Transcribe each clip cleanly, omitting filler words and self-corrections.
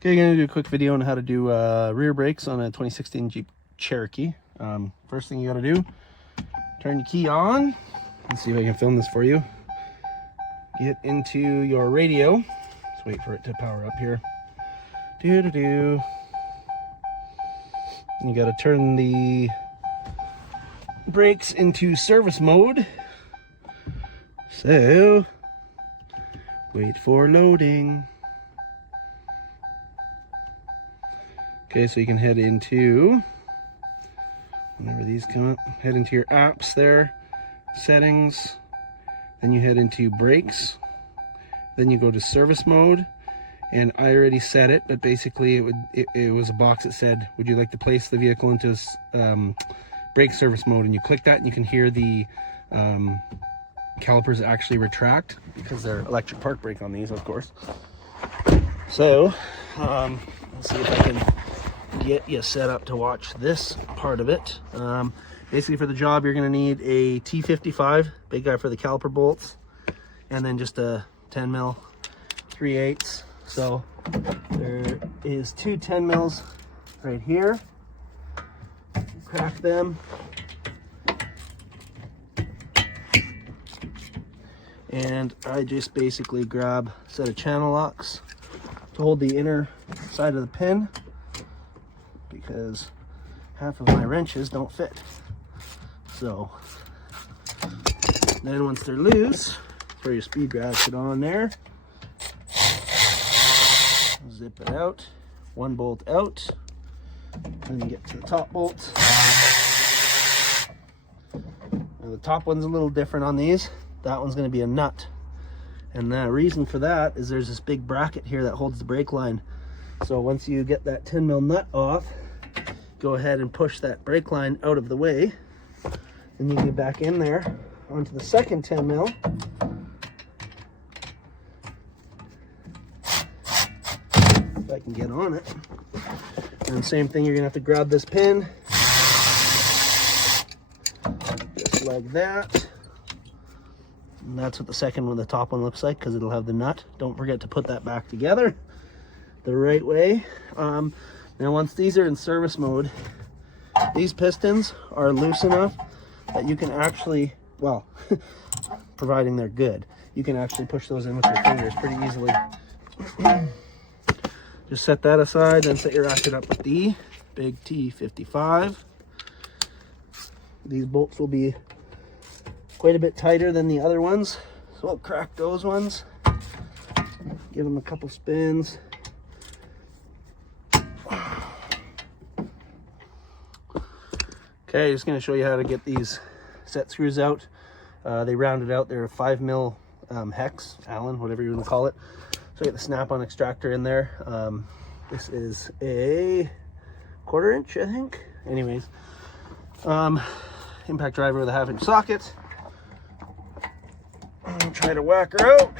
Okay, I'm going to do a quick video on how to do rear brakes on a 2016 Jeep Cherokee. First thing you got to do, turn your key on. Let's see if I can film this for you. Get into your radio. Let's wait for it to power up here. You got to turn the brakes into service mode. So, wait for loading. Okay, so you can head into, whenever these come up, head into your apps there, settings, then you head into brakes, then you go to service mode, and I already set it, but basically it was a box that said, would you like to place the vehicle into brake service mode? And you click that and you can hear the calipers actually retract because they're electric park brake on these, of course. So, let's see if I can get you set up to watch this part of it. Basically for the job you're going to need a T55, big guy for the caliper bolts, and then just a 10 mil 3/8. So there is two 10 mils right here. Crack them, and I just basically grab a set of channel locks to hold the inner side of the pin, because half of my wrenches don't fit. So then once they're loose, throw your speed ratchet on there, zip it out, one bolt out, then you get to the top bolt. Now the top one's a little different on these. That one's going to be a nut, and the reason for that is there's this big bracket here that holds the brake line. So once you get that 10 mil nut off, go ahead and push that brake line out of the way, and you get back in there onto the second 10 mil. If I can get on it. And same thing, you're gonna have to grab this pin, just like that. And that's what the second one, the top one, looks like, because it'll have the nut. Don't forget to put that back together the right way. Now once these are in service mode, these pistons are loose enough that you can actually, well, providing they're good, you can actually push those in with your fingers pretty easily. Just set that aside, then set your ratchet up with the big T55. These bolts will be quite a bit tighter than the other ones, so I'll crack those ones, give them a couple spins. Okay, just going to show you how to get these set screws out. They rounded out, they're 5 mil hex, Allen, whatever you want to call it. So get the snap-on extractor in there. This is a 1/4 inch, I think. Anyways, impact driver with a 1/2 inch socket. I'll try to whack her out.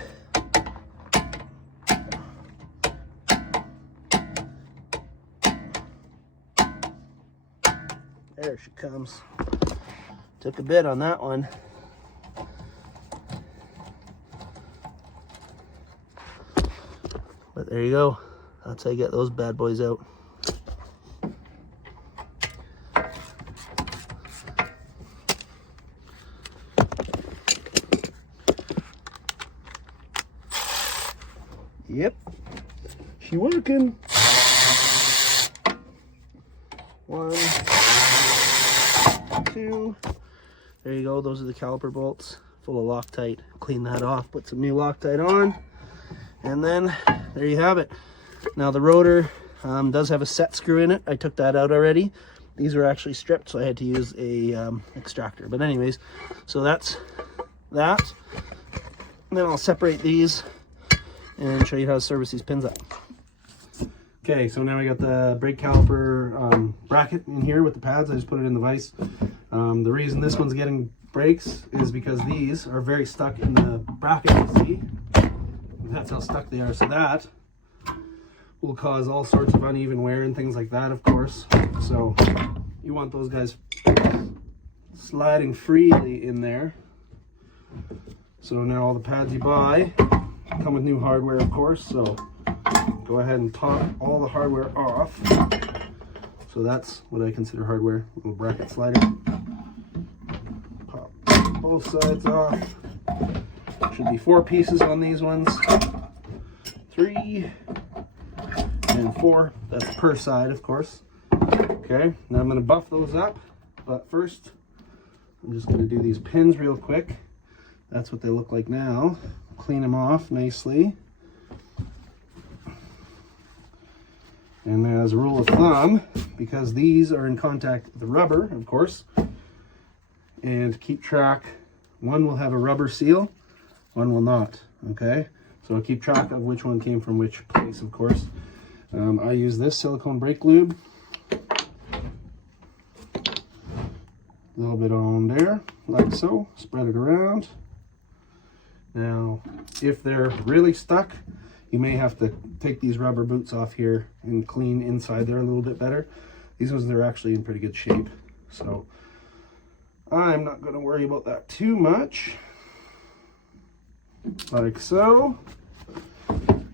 There she comes. Took a bit on that one. But there you go. That's how you get those bad boys out. Yep. She working. One, two. There you go. Those are the caliper bolts full of Loctite. Clean that off, put some new Loctite on, and then there you have it. Now the rotor does have a set screw in it. I took that out already. These were actually stripped, so I had to use a extractor. But anyways, so that's that. And then I'll separate these and show you how to service these pins up. Okay, so now I got the brake caliper bracket in here with the pads. I just put it in the vise. The reason this one's getting brakes is because these are very stuck in the bracket, you see. That's how stuck they are. So that will cause all sorts of uneven wear and things like that, of course. So you want those guys sliding freely in there. So now all the pads you buy come with new hardware, of course. So go ahead and pop all the hardware off. So that's what I consider hardware, little bracket slider. Pop both sides off. Should be 4 pieces on these ones. 3 and 4. That's per side, of course. Okay, now I'm going to buff those up, but first I'm just going to do these pins real quick. That's what they look like now. Clean them off nicely. And as a rule of thumb, because these are in contact with the rubber, of course, and keep track, one will have a rubber seal, one will not, okay? So I'll keep track of which one came from which place, of course. I use this silicone brake lube. A little bit on there, like so. Spread it around. Now, if they're really stuck, you may have to take these rubber boots off here and clean inside there a little bit better. These ones, they're actually in pretty good shape. So I'm not going to worry about that too much. Like so.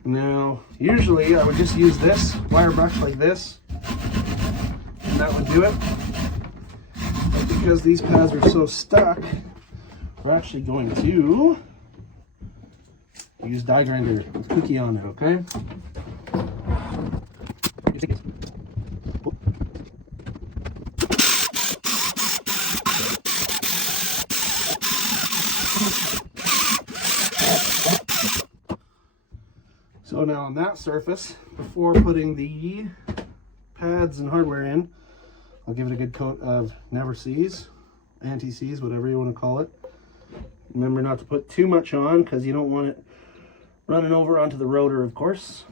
Now, usually I would just use this wire brush like this, and that would do it. But because these pads are so stuck, we're actually going to use die grinder with cookie on it, okay? So now on that surface, before putting the pads and hardware in, I'll give it a good coat of Never Seize, Anti-Seize, whatever you want to call it. Remember not to put too much on because you don't want it running over onto the rotor, of course.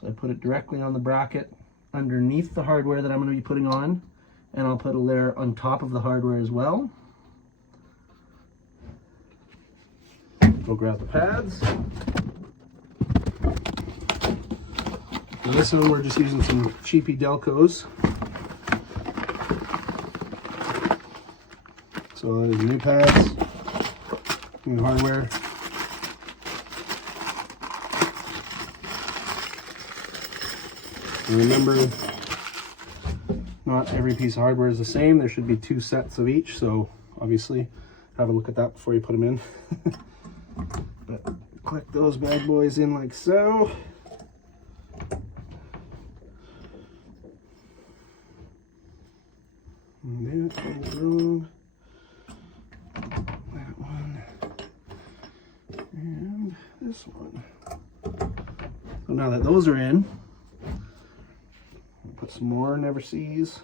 So I put it directly on the bracket underneath the hardware that I'm going to be putting on, and I'll put a layer on top of the hardware as well. Go grab the pads. And this one we're just using some cheapy Delcos. So there's new pads, new hardware. And remember, not every piece of hardware is the same. There should be 2 sets of each, so obviously have a look at that before you put them in. But click those bad boys in like so. And that goes wrong. That one. And this one. So now that those are in, I'll put some more Never Seize.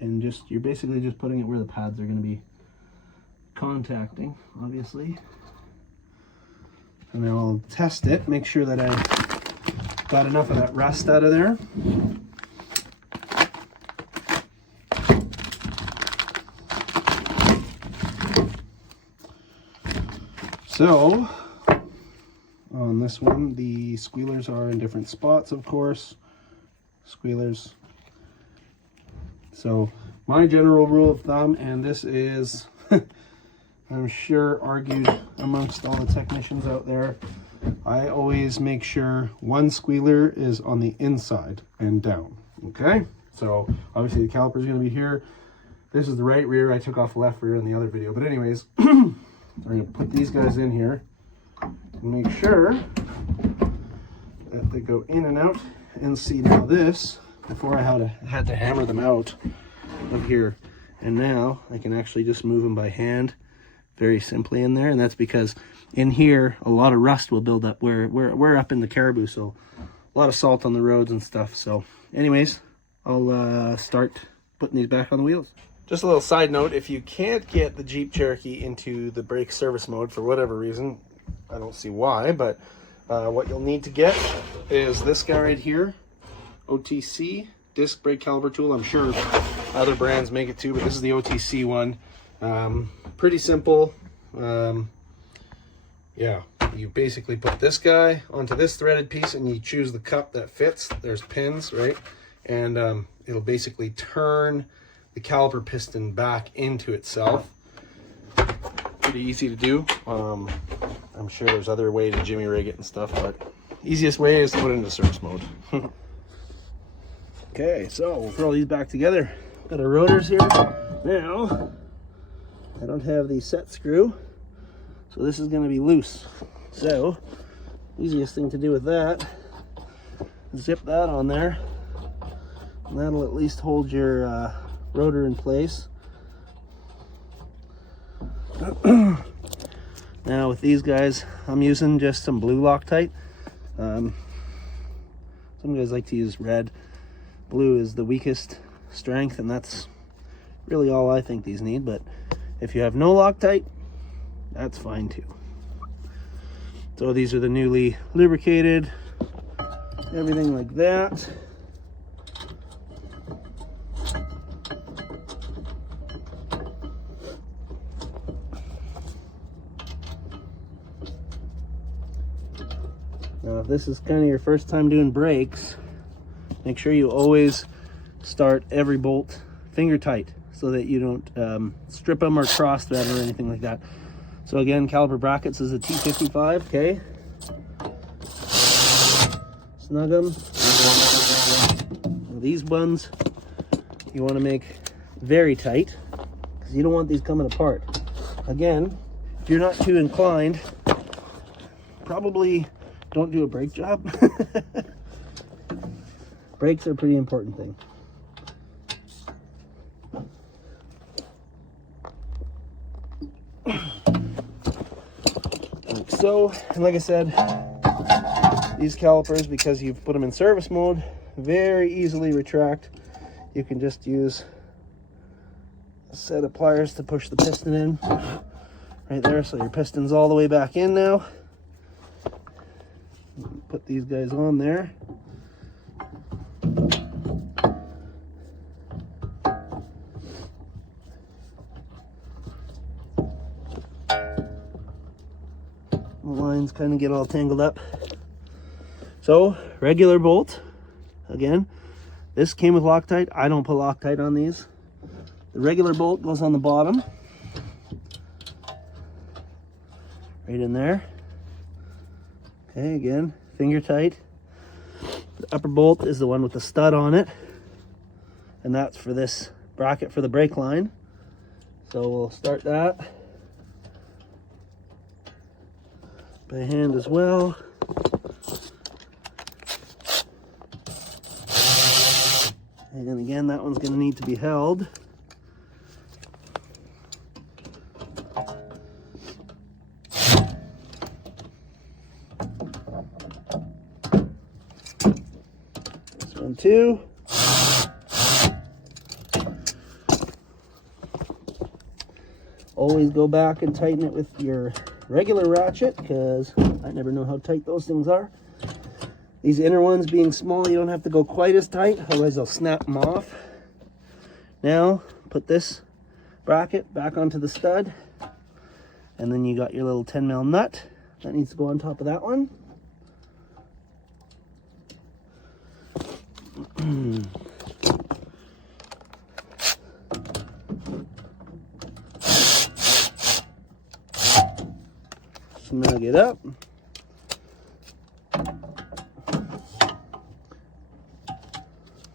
And just, you're basically just putting it where the pads are going to be contacting, obviously. And then I'll test it, make sure that I got enough of that rust out of there. So, on this one, the squealers are in different spots, of course. Squealers. So my general rule of thumb, and this is, I'm sure, argued amongst all the technicians out there, I always make sure one squealer is on the inside and down, okay? So obviously the caliper is going to be here. This is the right rear. I took off the left rear in the other video. But anyways, we're going to put these guys in here and make sure that they go in and out. And see, now this, before I had to hammer them out of here, and now I can actually just move them by hand very simply in there. And that's because in here a lot of rust will build up. We're up in the Caribou, so a lot of salt on the roads and stuff. So anyways, I'll start putting these back on the wheels. Just a little side note, if you can't get the Jeep Cherokee into the brake service mode for whatever reason, I don't see why, but what you'll need to get is this guy right here, OTC disc brake caliper tool. I'm sure other brands make it too, but this is the OTC one. Pretty simple. Yeah, you basically put this guy onto this threaded piece and you choose the cup that fits. There's pins, right? And it'll basically turn the caliper piston back into itself. Pretty easy to do. I'm sure there's other ways to jimmy rig it and stuff, but easiest way is to put it into service mode. Okay, so we'll throw these back together. Got our rotors here. Now, I don't have the set screw, so this is going to be loose. So, easiest thing to do with that, zip that on there, and that'll at least hold your rotor in place. Now with these guys, I'm using just some blue Loctite. Some guys like to use red. Blue is the weakest strength, and that's really all I think these need, but if you have no Loctite, that's fine too. So these are the newly lubricated, everything like that. Now, if this is kind of your first time doing brakes, make sure you always start every bolt finger tight so that you don't strip them or cross thread or anything like that. So again, caliper brackets is a T55, okay? Snug them. Now these ones you want to make very tight because you don't want these coming apart. Again, if you're not too inclined, probably don't do a brake job. Brakes are a pretty important thing. Like so, and like I said, these calipers, because you've put them in service mode, very easily retract. You can just use a set of pliers to push the piston in right there, so your piston's all the way back in now. Put these guys on there. The lines kind of get all tangled up. So, regular bolt. Again, this came with Loctite. I don't put Loctite on these. The regular bolt goes on the bottom. Right in there. Okay, again, finger tight. The upper bolt is the one with the stud on it. And that's for this bracket for the brake line. So we'll start that by hand as well. And again, that one's going to need to be held. This one too. Always go back and tighten it with your regular ratchet, because I never know how tight those things are. These inner ones being small, you don't have to go quite as tight, otherwise they'll snap them off. Now, put this bracket back onto the stud, and then you got your little 10mm nut. That needs to go on top of that one. Snug it up.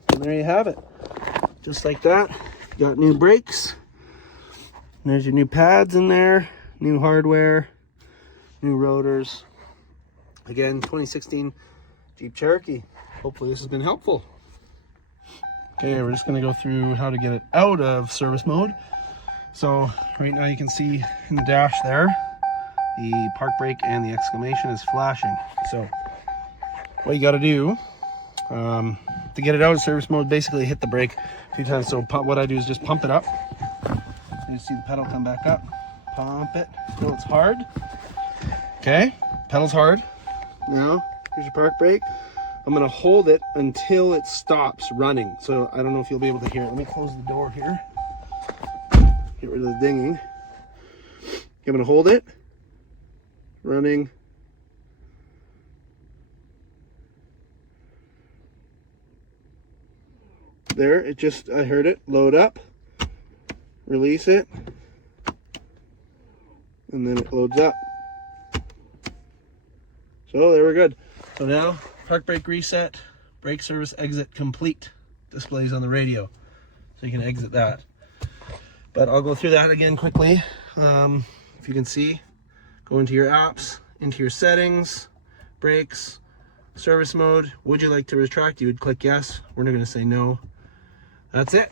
And there you have it. Just like that. You got new brakes. And there's your new pads in there, new hardware, new rotors. Again, 2016 Jeep Cherokee. Hopefully this has been helpful. Okay, we're just going to go through how to get it out of service mode. So right now you can see in the dash there, the park brake and the exclamation is flashing. So what you got to do to get it out of service mode, basically hit the brake a few times. So what I do is just pump it up. You see the pedal come back up. Pump it until it's hard. Okay, pedal's hard. Now here's your park brake. I'm going to hold it until it stops running. So I don't know if you'll be able to hear it. Let me close the door here. Get rid of the dinging. I'm going to hold it. Running. There, I heard it load up. release it, and then it loads up. So there we're good. So now park brake reset, brake service exit complete displays on the radio, so you can exit that. But I'll go through that again quickly. If you can see, go into your apps, into your settings, brakes, service mode. Would you like to retract? You would click yes. We're not going to say no. That's it.